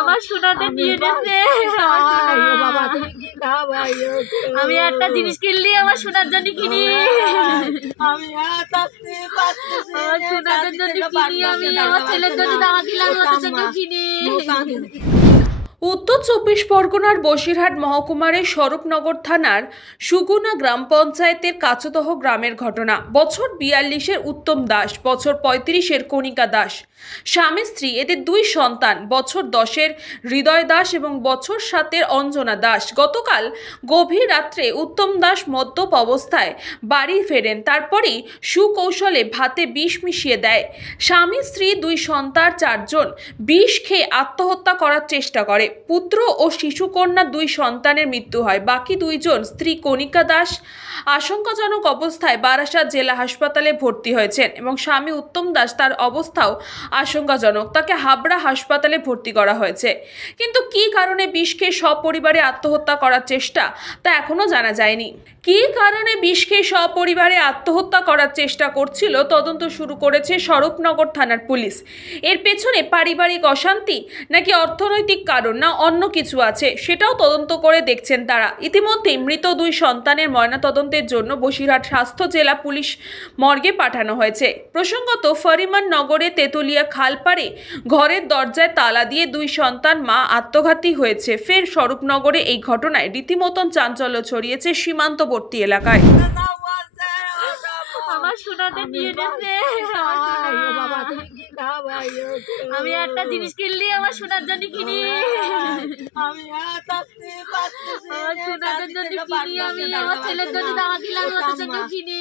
আমার সোনাদের নিয়ে গেছে। আমি একটা জিনিস কিনলি আমার সোনার জন্য কিনি, আমার সোনাদের জন্য কিনি, আমি আমার ছেলের জন্য জামা কিনলাম, ওদের জন্য কিনি। উত্তর চব্বিশ পরগনার বসিরহাট মহকুমার স্বরূপনগর থানার সুগুনা গ্রাম পঞ্চায়েতের কাছদহ গ্রামের ঘটনা। বছর 42-এর উত্তম দাস, বছর 35-এর কণিকা দাস, স্বামী স্ত্রী, এদের দুই সন্তান, বছর 10-এর হৃদয় দাস এবং বছর 7-এর অঞ্জনা দাস। গতকাল গভীর রাত্রে উত্তম দাস মদ্যপ অবস্থায় বাড়ি ফেরেন, তারপরেই সুকৌশলে ভাতে বিষ মিশিয়ে দেয়। স্বামী স্ত্রী দুই সন্তান 4 জন বিষ খেয়ে আত্মহত্যা করার চেষ্টা করে। পুত্র ও শিশুকন্যা দুই সন্তানের মৃত্যু হয়। বাকি 2 জন স্ত্রী কণিকা দাস আশঙ্কাজনক অবস্থায় বারাসাত জেলা হাসপাতালে ভর্তি হয়েছেন এবং স্বামী উত্তম দাস, তার অবস্থাও আশঙ্কাজনক, তাকে হাবড়া হাসপাতালে ভর্তি করা হয়েছে। কিন্তু কী কারণে বিষ খেয়ে সপরিবারে আত্মহত্যা করার চেষ্টা, তা এখনও জানা যায়নি। কী কারণে বিষ খেয়ে সপরিবারে আত্মহত্যা করার চেষ্টা করছিল, তদন্ত শুরু করেছে স্বরূপনগর থানার পুলিশ। এর পেছনে পারিবারিক অশান্তি নাকি অর্থনৈতিক কারণ, না অন্য কিছু আছে, সেটাও তদন্ত করে দেখছেন তারা। ইতিমধ্যে মৃত 2 সন্তানের ময়নাতদন্তের জন্য বসিরহাট স্বাস্থ্য জেলা পুলিশ মর্গে পাঠানো হয়েছে। প্রসঙ্গত, ফরিমান নগরে তেতুলিয়া খালপাড়ে ঘরের দরজায় তালা দিয়ে 2 সন্তান মা আত্মঘাতী হয়েছে। ফের স্বরূপনগরে এই ঘটনায় রীতিমতন চাঞ্চল্য ছড়িয়েছে সীমান্তবর্তী এলাকায়। আমার সোনাদের নিয়ে গেছে। আমি একটা জিনিস কিনলি আমার সোনার জন্য কিনি, আমার সোনাদের জন্য কিনি, আমি আমার ছেলের জন্য জামা কিনলাম, ওদের জন্য কিনি,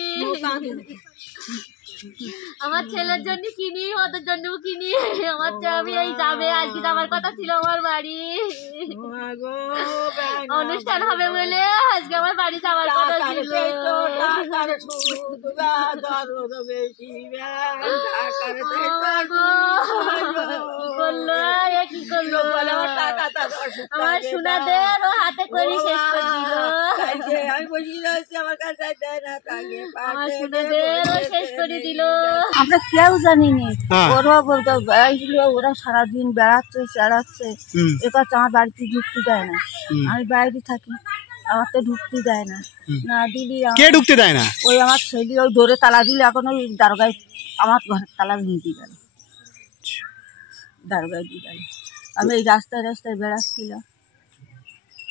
আমার ছেলের জন্য কিনি, ওদের জন্য কিনি। আমার আমি এই যাবে আজকে যাওয়ার কথা ছিল আমার বাড়ি, অনুষ্ঠান হবে বলে আজকে আমার বাড়ি যাওয়ার কথা ছিল। কি করলো আমার সোনাদের ও হাতে করে শেষ করে দিল, আমার সোনাদের ও শেষ করে দিল। আমরা কেউ জানিনি, ওরা সারাদিন বেড়াচ্ছে চেড়াচ্ছে, এবার আমার বাড়িতে ঢুকতে দেয় না। আমি বাইরে থাকি, আমার তো ঢুকতে দেয় না। না দিলি কে ঢুকতে দেয় না? ওই আমার ছেলে ওই দৌড়ে তালা দিলে, এখন ওই দারোগায় আমার ঘরের তালা ভেঙে দিয়ে গেল, দারোগায় দিয়ে গেল। আমি এই রাস্তায় রাস্তায় বেড়াচ্ছিলাম।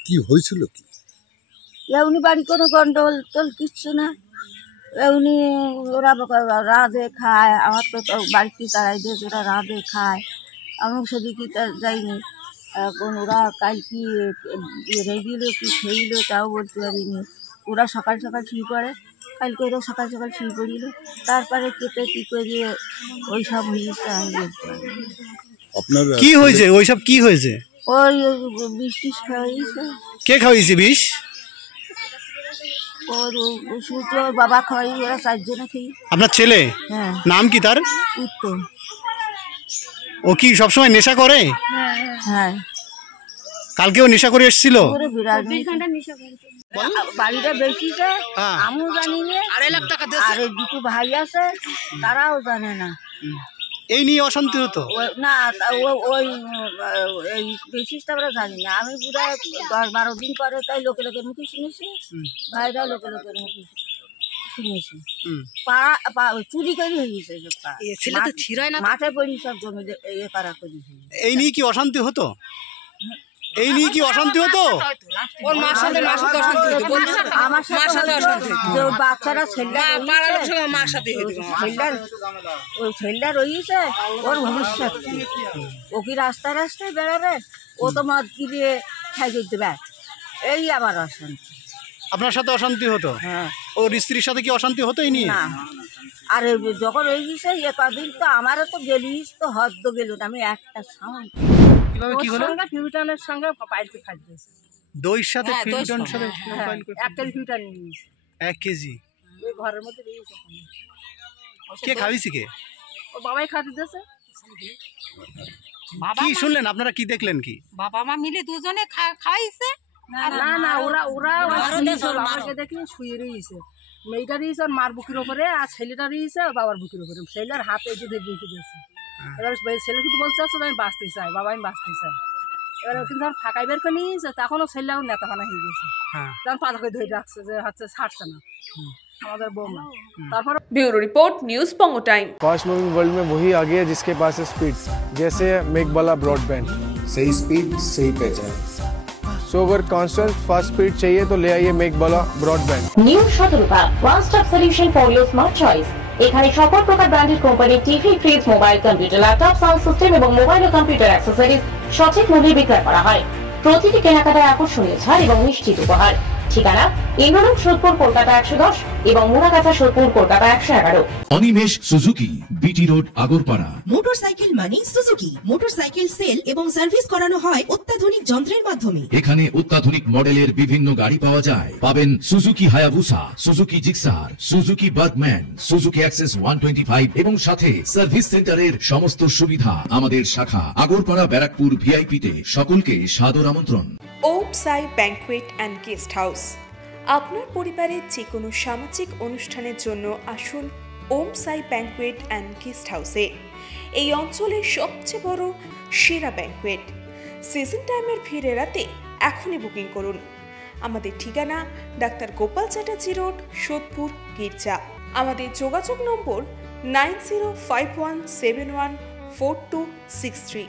কি হয়েছিল? কি এমনি বাড়ি কোনো গন্ডগোল টোল কিচ্ছু না, এমনি ওরা রাঁধে খায়, আমার তো বাড়িতে তারাই দিয়ে ওরা রাঁধে খায়, আমি সেদিকে যাইনি। এখন ওরা কাল কি রেগিল কি খেইল তাও বলতে পারিনি। ওরা সকাল সকাল শুয়ে পড়ে, কালকে ওরা সকাল সকাল শুয়ে পড়িল, তারপরে কেটে কী করে ওই সব হয়েছে আমি বলতে পারি। কি হয়েছে? ওইসব কি হয়েছে? ওই বিষ টিষ খাওয়াইছে। কে খাওয়াইছে বিষ? ওর শুধু ওর বাবা খাওয়াই, ওরা 4 জনে খেয়ে। আপনার ছেলে? হ্যাঁ। নাম কি তার? উত্তম। ও কি সবসময় নেশা করে? হ্যাঁ। কালকেও নেশা করে এসেছিল? বাড়িটা বেশিছে আমিও জানি না, আর 2 ভাই আছে তারাও জানে না। এই নিয়ে অশান্তি হতো না? ওই বেশিটা আমরা জানি না। আমি পুরো 10-12 দিন পরে তাই লোকে লোকের মুখে শুনেছি, ভাইরাও লোকে লোকের মুখে শুনেছি। চুরি করে হয়ে গেছে, মাঠে পড়ি সব জমি করা করি। এই নিয়ে কি অশান্তি হতো? এই নিয়ে কি অশান্তি হতো? বাচ্চারা ছেলেটা রয়েছে, ওর ভবিষ্যৎ ও কি রাস্তায় রাস্তায় বেড়াবে? ও তো মদ গিয়ে খাই দেবে, এই আবার অশান্তি। আপনার সাথে অশান্তি হতো? হ্যাঁ। ওর স্ত্রীর সাথে কি অশান্তি হতো এই নিয়ে? না, আর যখন ওই গেছে কদিন তো আমারও তো গেলিস তো হদ্দ গেল না। আমি একটা সাউন্ড কিভাবে কি হলো? ফিউটানের সঙ্গে পাইলকে খাই দিয়েছে, দইয়ের সাথে ফিউটন সাথে 1 কেজি ফিউটান নিয়ে নিয়েছে। 1 কেজি ওই ঘরের মধ্যে রয়েছে। কে খাওয়াইছে? কে? ও বাবাই খাতে দিয়েছে। কি শুনলেন আপনারা? কি দেখলেন? কি বাবা মা মিলে দুজনে খাইছে? না না, ওরা আমাকে দেখি শুয়ে রয়েছে, মেয়েটা রয়েছে ওর মার বুকের ওপরে, আর ছেলেটা রয়েছে বাবার বুকের ওপরে, ছেলের হাতে রেখে দিয়েছে। এবার ছেলে শুধু বলতে চাচ্ছে যে আমি বাঁচতে চাই, বাবা আমি বাঁচতে চাই। এবার কিন্তু যখন ফাঁকাই বের করে নিয়েছে তখনও ছেলে এখন নেতা ফানা হয়ে গেছে, তখন পাতা করে ধরে রাখছে যে হচ্ছে ছাড়ছে না আমাদের বৌমা। তারপর ব্যুরো রিপোর্ট, নিউজ পঙ্গো টাইম। फास्ट मूविंग वर्ल्ड में वही आ गया जिसके पास है स्पीड, जैसे मेघबाला ब्रॉडबैंड। सही स्पीड सही पहचान। सो अगर कांस्टेंट फास्ट स्पीड चाहिए तो ले आइए Meghbala broadband. New Shatarupa one stop solution for your smart choice. এখানে সকল প্রকার ব্র্যান্ডেড কোম্পানির TV, fridge, mobile, computer, laptop, sound system এবং মোবাইল ও কম্পিউটার অ্যাক্সেসরিজ সঠিক মূল্যে বিক্রয় করা হয়। প্রতিটি কেনাকাটায় আকর্ষণীয় ছাড় এবং নিশ্চিত উপহার। ঠিকানা ইন্দ্রলোক সোদপুর কলকাতা 110 এবং Muragachha Sodepur Kolkata 111। Animesh Suzuki, BT road, Agarpara. Motorcycle মানে সুজুকি। মোটরসাইকেল সেল এবং সার্ভিস করানো হয় অত্যাধুনিক যন্ত্রের মাধ্যমে। এখানে অত্যাধুনিক মডেলের বিভিন্ন গাড়ি পাওয়া যায়। পাবেন Suzuki Hayabusa, Suzuki Gixxer, Suzuki Bergman, Suzuki access 125 এবং সাথে সার্ভিস সেন্টারের সমস্ত সুবিধা। আমাদের শাখা আগরপাড়া ব্যারাকপুর ভিআইপি তে। সকলকে সাদর আমন্ত্রণ। ওম সাই ব্যাংকুয়েট অ্যান্ড গেস্ট হাউস। আপনার পরিবারের যে কোনো সামাজিক অনুষ্ঠানের জন্য আসুন ওম সাই ব্যাংকুয়েট অ্যান্ড গেস্ট হাউসে। এই অঞ্চলের সবচেয়ে বড় সেরা ব্যাংকুয়েট। সিজন টাইমের ভিড় এড়াতে এখনই বুকিং করুন। আমাদের ঠিকানা ডাক্তার গোপাল চ্যাটার্জি রোড, সোদপুর, গির্জা। আমাদের যোগাযোগ নম্বর 9051714263।